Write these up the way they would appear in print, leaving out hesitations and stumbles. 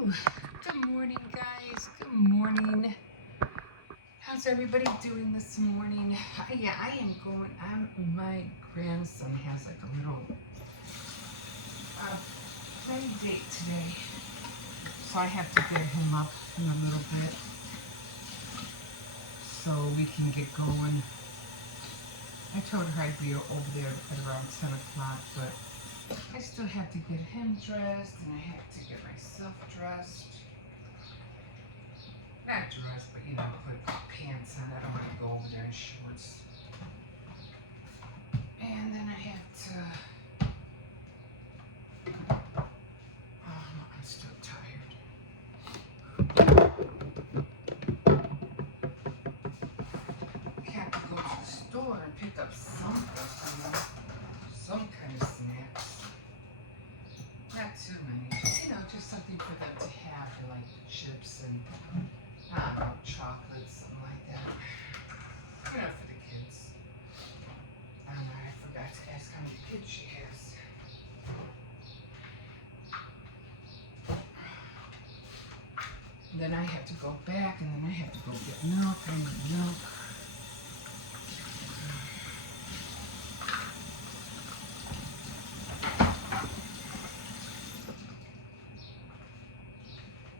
Ooh, good morning, guys. Good morning. How's everybody doing this morning? Yeah, I am going. My grandson has like a little play date today, so I have to get him up in a little bit so we can get going. I told her I'd be over there at around 10 o'clock, but I still have to get him dressed and I have to get myself dressed. Not dressed, but put pants on. I don't want to go over there in shorts. And then I have to. I'm still tired. I have to go to the store and pick up something, some kind of snacks. Not too many, just something for them to have, like chips and chocolates, something like that. For the kids. I forgot to ask how many kids she has. And then I have to go back, and then I have to go get milk. I need milk.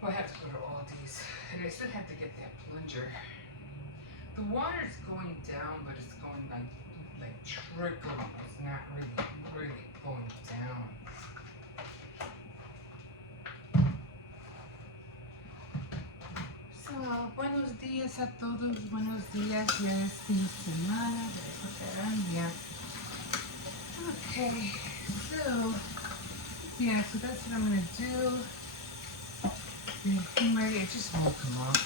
I have to go to Aldi's, and I still have to get that plunger. The water's going down, but it's going like trickling. It's not really going down. So, buenos días a todos. Buenos días. Ya es fin de semana. Okay, so that's what I'm gonna do. I'm ready. I just woke him up.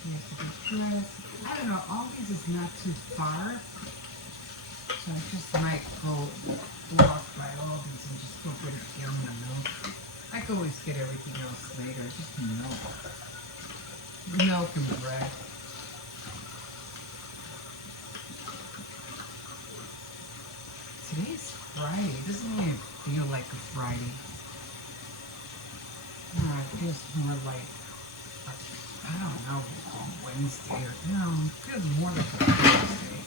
He has to get dressed. I don't know. Aldi's is not too far, so I just might go walk by Aldi's and just go get a gallon of milk. I can always get everything else later. Just milk. Milk and bread. Today's Friday. It doesn't even feel like a Friday. No, it feels more like, I don't know, Wednesday or, it feels more like a Thursday.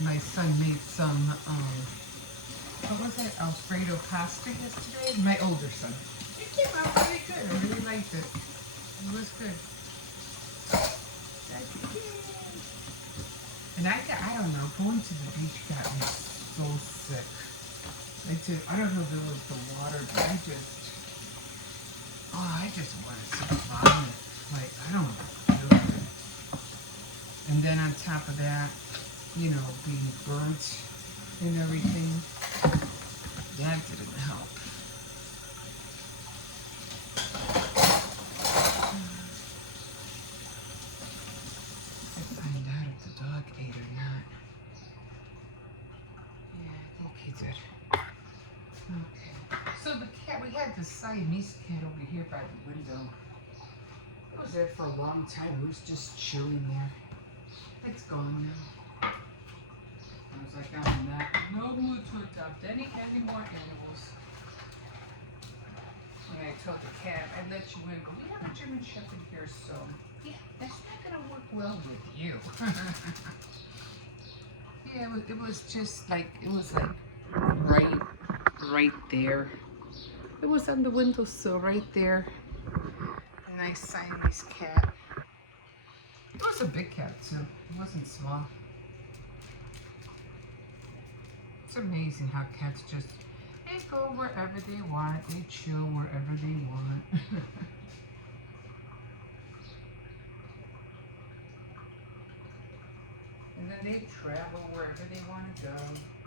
My son made some, what was it, Alfredo pasta yesterday? My older son. It came out really good. I really liked it. It was good. And I don't know, going to the beach got me so sick. I don't know if it was the water, but I just wanted to vomit. Like, I don't feel good. And then on top of that, being burnt and everything, that didn't help. Find out if the dog ate or not. Yeah, I think he did. Okay. So the cat, we had the Siamese cat over here by the window. It was there for a long time. It was just chilling there. It's gone now. I was like, I'm not no mood to adopt any more animals. And I told the cat, I let you in, but we have a German Shepherd here, so yeah, that's not gonna work well with you. Yeah, it was just like, it was like right there. It was on the windowsill right there. A nice Siamese cat. It was a big cat too. It wasn't small. It's amazing how cats they go wherever they want. They chill wherever they want. And then they travel wherever they want to go.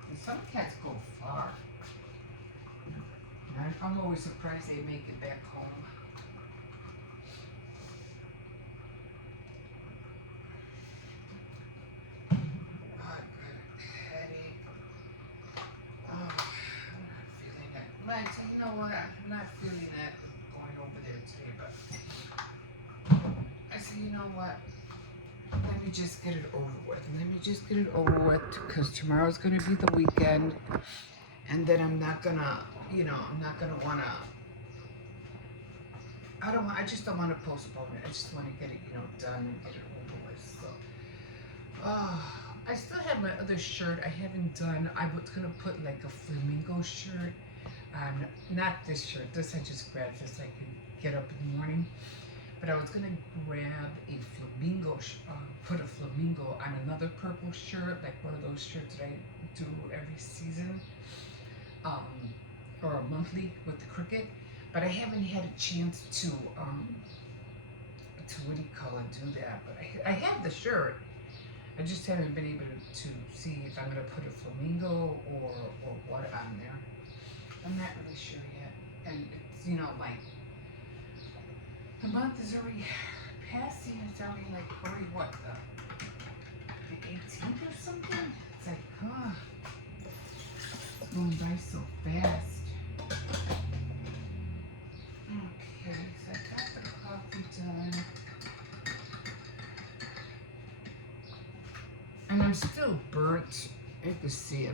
And some cats go far. And I'm always surprised they make it back home. I've got a headache. Oh, I'm not feeling that. Lex, you know what? I'm not feeling that going over there today, but I said, you know what? Let let me just get it over with. Let me just get it over with, because tomorrow's gonna be the weekend, and then I'm not gonna, I'm not gonna wanna. I just don't want to postpone it. I just want to get it, done and get it over with. So, I still have my other shirt. I haven't done. I was gonna put like a flamingo shirt. Not this shirt. This I just grabbed just so I can get up in the morning. But I was gonna grab a flamingo, put a flamingo on another purple shirt, like one of those shirts that I do every season, or a monthly with the Cricut. But I haven't had a chance to what do you call it, do that. But I have the shirt. I just haven't been able to see if I'm gonna put a flamingo or what on there. I'm not really sure yet. And it's, like, the month is already passing. It's already like already what, the 18th or something? It's like, it's going by so fast. Okay, so I got the coffee done. And I'm still burnt. You can see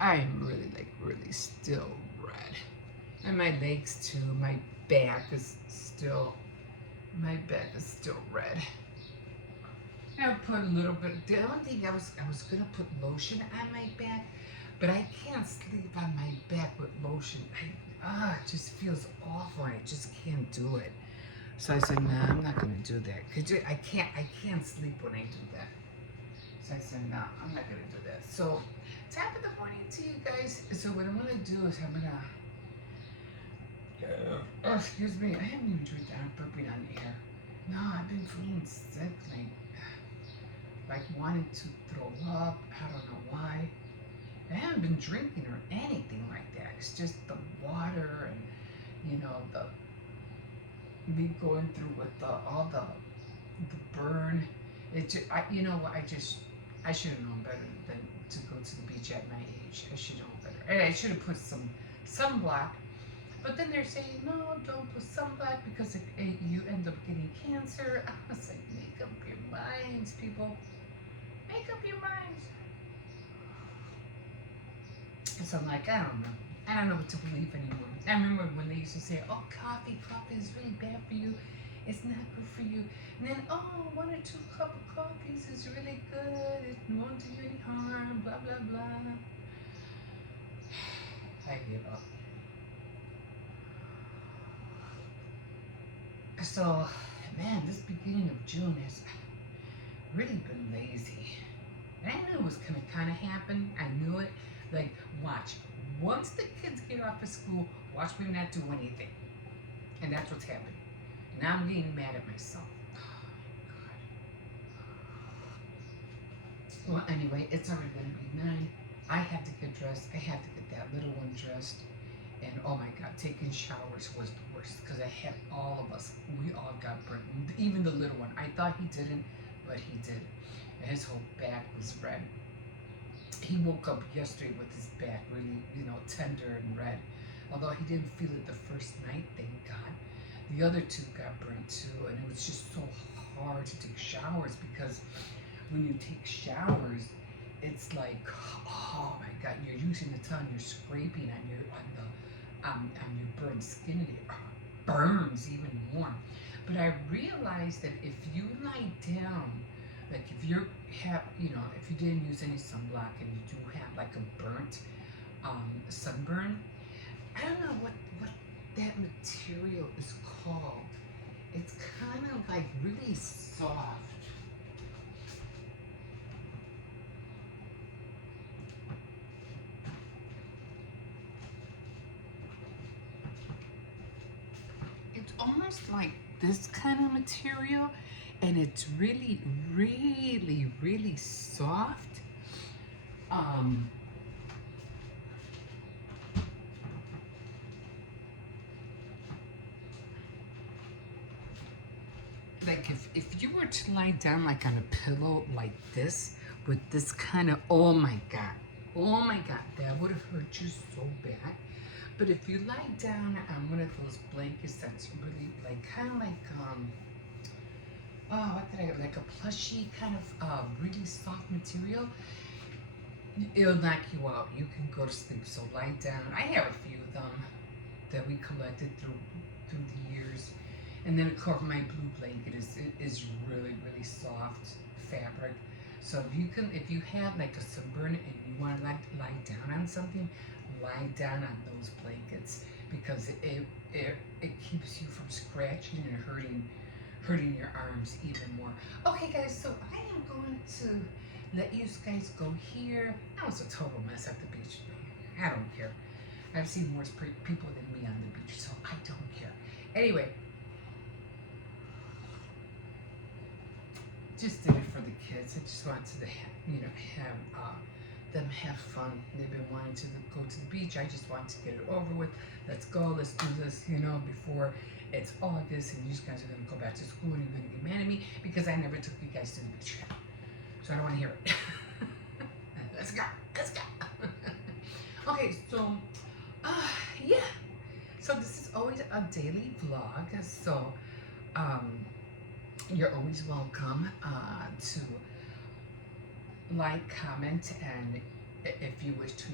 I am really still red. And my legs too, my back is still red. I put a little bit, the only thing I was gonna put lotion on my back, but I can't sleep on my back with lotion. It just feels awful. I just can't do it. So I said, nah, I'm not gonna do that. Cause I can't sleep when I do that. So I said, nah, I'm not gonna do that. So top of the morning to you guys. So what I'm gonna do is I'm gonna, excuse me, I haven't even drank that. I'm burping on air. No, I've been feeling sick, like wanting to throw up. I don't know why. I haven't been drinking or anything like that. It's just the water and, me going through with all the burn. It just, I should have known better than to go to the beach at my age. I should have known better. And I should have put some sunblock. But then they're saying, no, don't put sunblock because you end up getting cancer. I was like, make up your minds, people. Make up your minds. So I'm like, I don't know. I don't know what to believe anymore. I remember when they used to say, oh, coffee is really bad for you. It's not good for you. And then, 1 or 2 cup of coffees is really good. It won't do you any harm, blah, blah, blah. I give up. So, man, this beginning of June has really been lazy. And I knew it was going to kind of happen. I knew it. Like, watch. Once the kids get off of school, watch me not do anything. And that's what's happening. Now I'm getting mad at myself. Oh, my God. Well, anyway, it's already going to be 9. I have to get dressed. I have to get that little one dressed. And oh my God, taking showers was the worst because all of us, we all got burnt. Even the little one. I thought he didn't, but he did. And his whole back was red. He woke up yesterday with his back really, tender and red. Although he didn't feel it the first night, thank God. The other 2 got burnt too, and it was just so hard to take showers because when you take showers, it's like, oh my God, you're using the tongue, you're scraping on your burned skin, and it burns even more. But I realized that if you lie down, like if you didn't use any sunblock and you do have like a burnt sunburn, I don't know what that material is called. It's kind of like really soft. It's almost like this kind of material, and it's really, really, really soft. Like if you were to lie down like on a pillow like this with this kind of, oh my God, that would have hurt you so bad. But if you lie down on one of those blankets that's really like kind of like what did I get? Like a plushy kind of really soft material. It'll knock you out. You can go to sleep. So lie down. I have a few of them that we collected through the years. And then of course my blue blanket is really soft fabric. So if you have like a sunburn and you want to lie down on something, lie down on those blankets because it keeps you from scratching and hurting your arms even more. Okay guys, so I am going to let you guys go here. That was a total mess at the beach. I don't care. I've seen worse people than me on the beach, so I don't care. Anyway, just did it for the kids. I just wanted to have them have fun. They've been wanting to go to the beach. I just wanted to get it over with. Let's go. Let's do this. Before it's August and you guys are gonna go back to school and you're gonna get mad at me because I never took you guys to the beach. So I don't want to hear it. Let's go. Okay, so yeah. So this is always a daily vlog. So you're always welcome to like, comment, and if you wish to,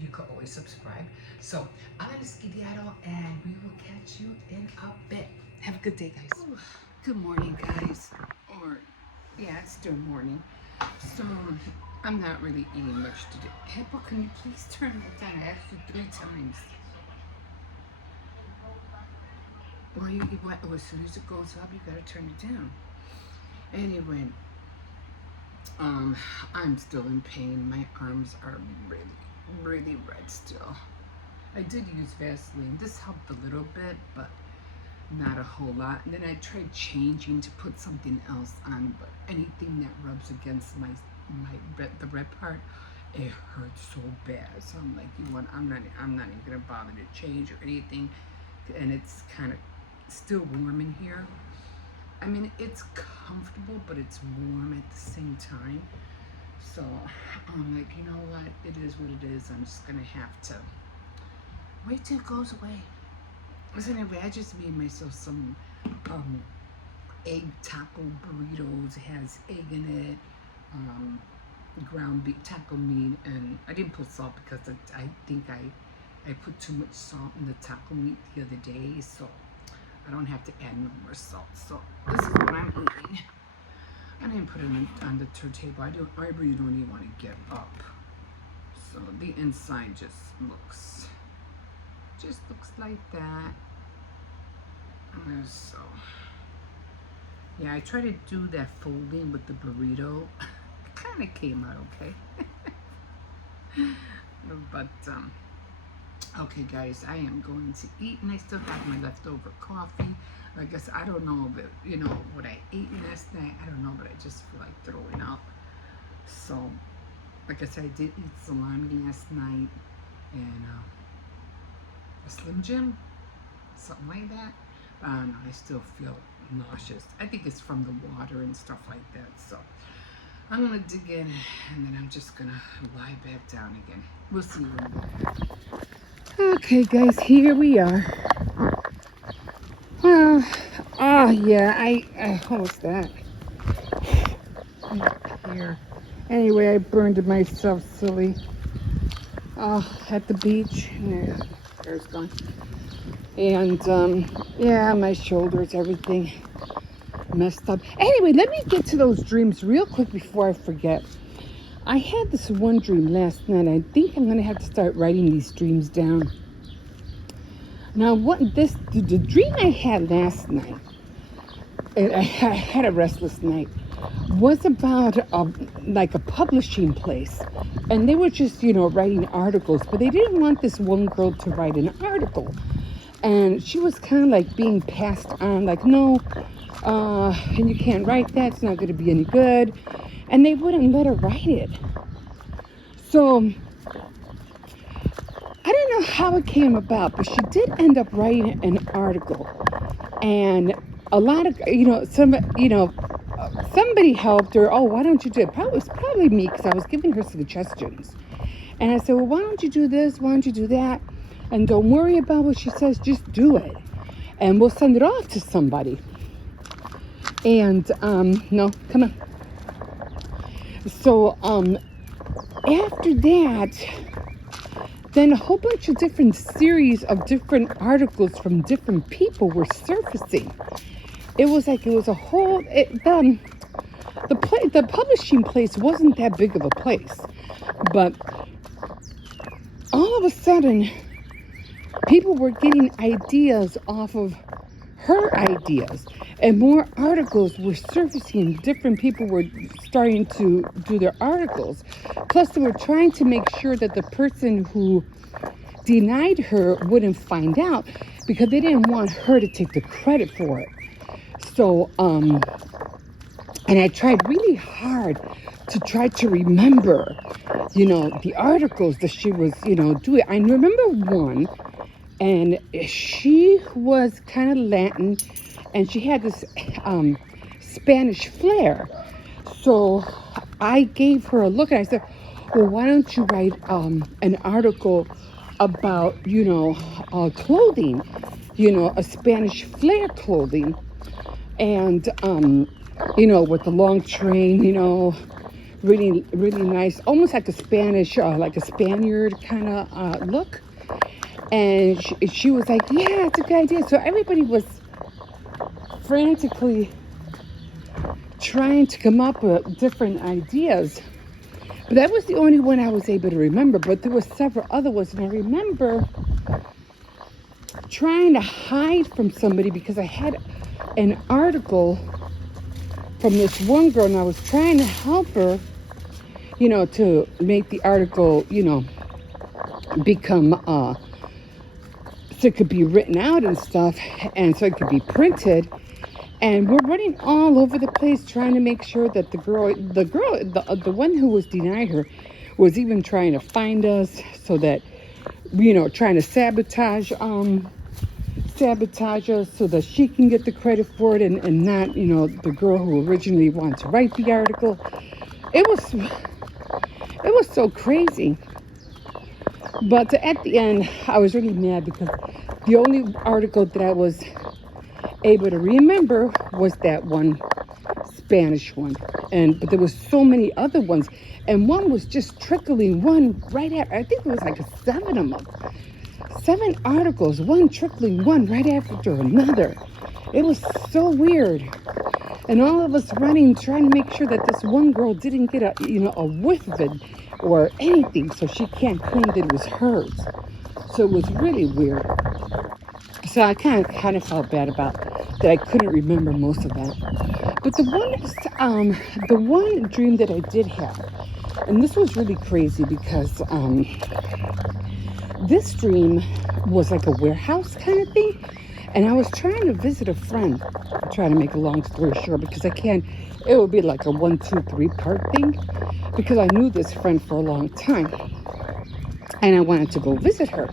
you could always subscribe. So I'm gonna skedaddle and we will catch you in a bit. Have a good day, guys. Ooh, good morning, guys. Or yeah, it's still morning. So I'm not really eating much today. Apple, can you please turn it down? I asked you 3 times. Well, as soon as it goes up, you gotta turn it down. Anyway, I'm still in pain. My arms are really red still. I did use Vaseline. This helped a little bit, but not a whole lot. And then I tried changing to put something else on, but anything that rubs against the red part, it hurts so bad. So I'm like, I'm not even gonna bother to change or anything. And it's kind of still warm in here. I mean, it's comfortable, but it's warm at the same time. So I'm like, you know what? It is what it is. I'm just gonna have to wait till it goes away. So anyway, I just made myself some egg taco burritos. It has egg in it, ground beef taco meat, and I didn't put salt because I think I put too much salt in the taco meat the other day, so I don't have to add no more salt. So this is what I'm eating. I didn't put it on the turntable. I really don't even want to get up. So the inside just looks like that. So yeah, I tried to do that folding with the burrito. It kind of came out okay. But okay guys, I am going to eat, and I still have my leftover coffee. I guess I don't know, but what I ate last night, I don't know, but I just feel like throwing up. So like I said, I did eat salami last night and a Slim Jim, something like that. I still feel nauseous. I think it's from the water and stuff like that. So I'm gonna dig in, and then I'm just gonna lie back down again. We'll see you in a minute. Okay guys, here we are. Well, yeah, I what was that? Here. Anyway, I burned myself silly. At the beach. Yeah, hair's gone. And yeah, my shoulders, everything messed up. Anyway, let me get to those dreams real quick before I forget. I had this one dream last night. I think I'm gonna have to start writing these dreams down. Now, the dream I had last night, I had a restless night, was about like a publishing place, and they were just writing articles, but they didn't want this one girl to write an article, and she was kind of like being passed on, like, no, and you can't write that, it's not going to be any good, and they wouldn't let her write it. So I don't know how it came about, but she did end up writing an article, and a lot of somebody helped her. Oh, why don't you do it? It was probably me, because I was giving her suggestions, and I said, well, why don't you do this? Why don't you do that? And don't worry about what she says. Just do it, and we'll send it off to somebody. And no, come on. So after that, then a whole bunch of different series of different articles from different people were surfacing. It was a whole the publishing place wasn't that big of a place, but all of a sudden people were getting ideas off of her ideas, and more articles were surfacing. Different people were starting to do their articles. Plus, they were trying to make sure that the person who denied her wouldn't find out, because they didn't want her to take the credit for it. So, and I tried really hard to try to remember, the articles that she was, doing. I remember one, and she was kind of Latin, and she had this Spanish flair. So I gave her a look, and I said, well, why don't you write an article about, clothing, a Spanish flair clothing, and, with the long train, really, really nice, almost like a Spanish, like a Spaniard kind of look. And she was like, yeah, it's a good idea. So everybody was frantically trying to come up with different ideas. But that was the only one I was able to remember. But there were several other ones. And I remember trying to hide from somebody because I had an article from this one girl, and I was trying to help her, to make the article, become, so it could be written out and stuff, and so it could be printed. And we're running all over the place trying to make sure that the one who was denied her was even trying to find us, so that, trying to sabotage us so that she can get the credit for it, and not, the girl who originally wanted to write the article. It was so crazy. But at the end, I was really mad because the only article that I was able to remember was that one Spanish one, but there was so many other ones, and one was just trickling one right after. I think it was like 7 of them, 7 articles, one trickling one right after another. It was so weird, and all of us running, trying to make sure that this one girl didn't get a whiff of it or anything, so she can't claim that it was hers. So it was really weird. So I kind of felt bad about that. I couldn't remember most of that. But the one dream that I did have, and this was really crazy because this dream was like a warehouse kind of thing, and I was trying to visit a friend. I'm trying to make a long story short because it would be like a 1, 2, 3 part thing, because I knew this friend for a long time, and I wanted to go visit her.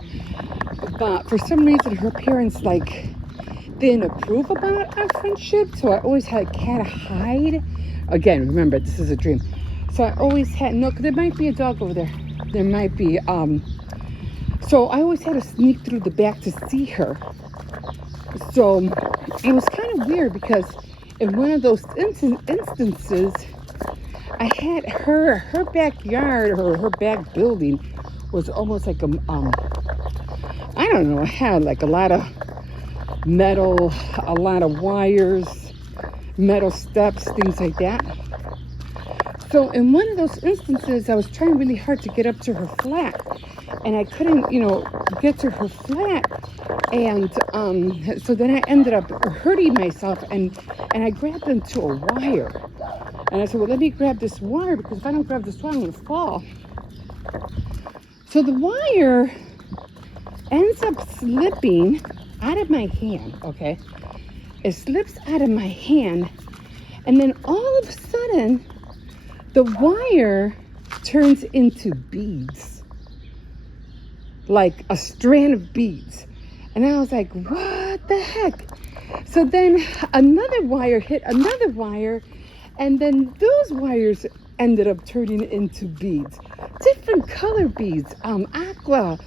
But for some reason, her parents didn't approve about our friendship, so I always had to hide. Again, remember, this is a dream. So I always had, there might be a dog over there. There might be, so I always had to sneak through the back to see her. So it was kind of weird because in one of those instances, I had her backyard, or her back building was almost like I don't know, I had like a lot of metal, a lot of wires, metal steps, things like that. So in one of those instances, I was trying really hard to get up to her flat, and I couldn't, get to her flat. And so then I ended up hurting myself, and I grabbed into a wire. And I said, well, let me grab this wire, because if I don't grab this wire, I'm going to fall. So the wire ends up slipping out of my hand, okay? It slips out of my hand, and then all of a sudden, the wire turns into beads, like a strand of beads. And I was like, what the heck? So then another wire hit another wire, and then those wires ended up turning into beads, different color beads, aqua,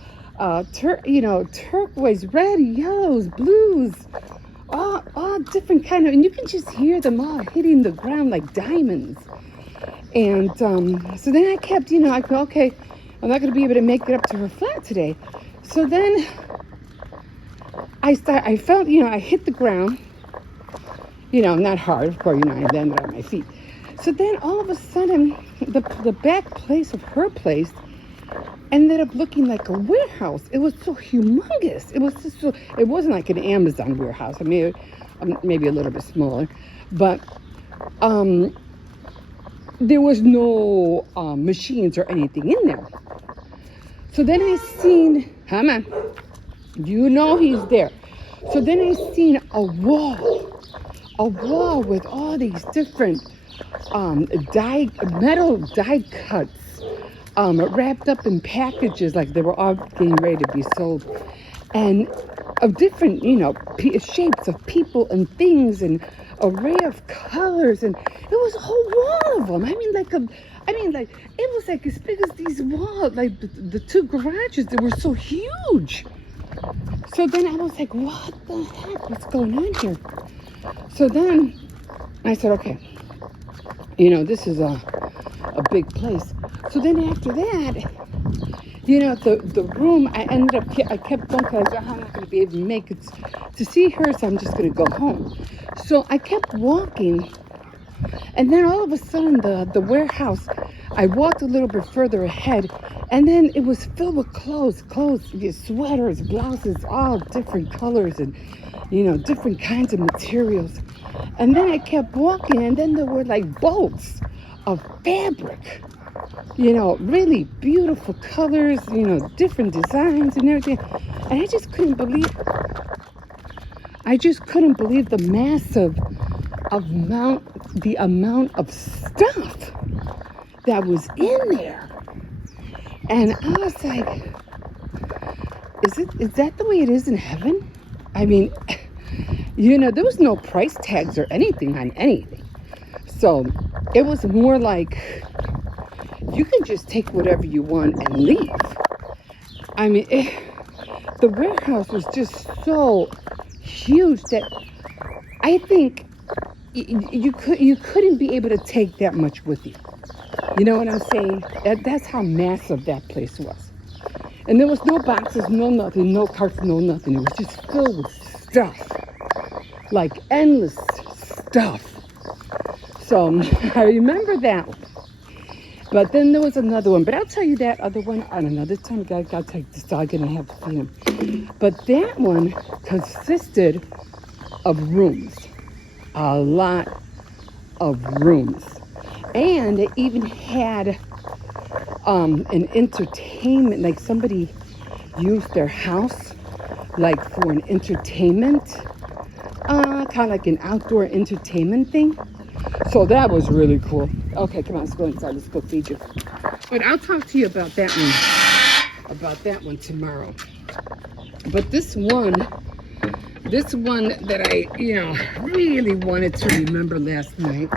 turquoise, red, yellows, blues, all different kind of, and you can just hear them all hitting the ground like diamonds. And so then I kept, I go, okay, I'm not going to be able to make it up to her flat today. So then I felt, I hit the ground, not hard, of course, I landed on my feet. So then all of a sudden, the back place of her place ended up looking like a warehouse. It was so humongous. It was just so, it wasn't like an Amazon warehouse. I mean, maybe a little bit smaller, but there was no machines or anything in there. So then I seen, come on, he's there. So then I seen a wall with all these different metal die cuts wrapped up in packages like they were all getting ready to be sold, and of different shapes of people and things and array of colors, and it was a whole wall of them. I mean it was like as big as these walls, like the two garages. They were so huge. So then I was like, what the heck, what's going on here? So then I said, okay, this is a big place. So then after that, the room, I kept going because I'm not going to be able to make it to see her, so I'm just going to go home. So I kept walking, and then all of a sudden the warehouse, I walked a little bit further ahead, and then it was filled with clothes, sweaters, blouses, all different colors and, different kinds of materials. And then I kept walking, and then there were like bolts of fabric, really beautiful colors, different designs and everything. And I just couldn't believe the massive amount of stuff that was in there. And I was like, is that the way it is in heaven? I mean, there was no price tags or anything on anything. So it was more like you can just take whatever you want and leave. I mean, the warehouse was just so huge that I think you couldn't be able to take that much with you. You know what I'm saying? That's how massive that place was. And there was no boxes, no nothing, no carts, no nothing. It was just filled with stuff, like endless stuff. So I remember that one. But then there was another one. But I'll tell you that other one on another time. I gotta take this dog and I have to feed him. But that one consisted of rooms. A lot of rooms. And it even had an entertainment, like somebody used their house like for an entertainment, kind of like an outdoor entertainment thing. So that was really cool. Okay, come on, let's go inside. Let's go feed you. But I'll talk to you about that one tomorrow. But this one that I, really wanted to remember last night,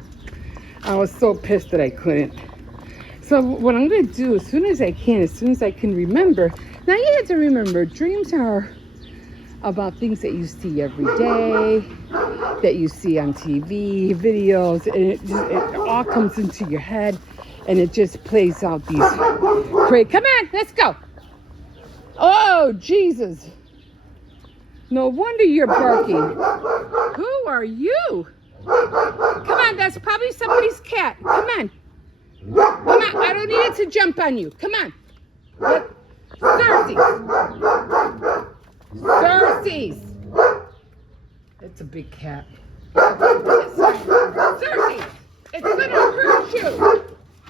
I was so pissed that I couldn't. So what I'm going to do as soon as I can remember. Now you have to remember, dreams are about things that you see every day, that you see on TV, videos, and it all comes into your head, and it just plays out these great. Come on, let's go. Oh, Jesus. No wonder you're barking. Who are you? Come on, that's probably somebody's cat. Come on. Come on, I don't need it to jump on you. Come on. Cersei. It's a big cat. Cersei, it's gonna hurt you.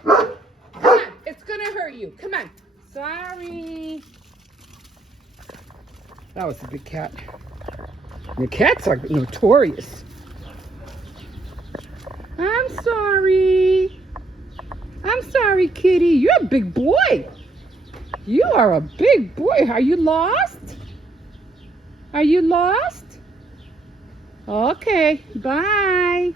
Come on, it's gonna hurt you. Come on. Sorry. That was a big cat. The cats are notorious. I'm sorry, kitty. You're a big boy. You are a big boy. Are you lost? Okay, bye.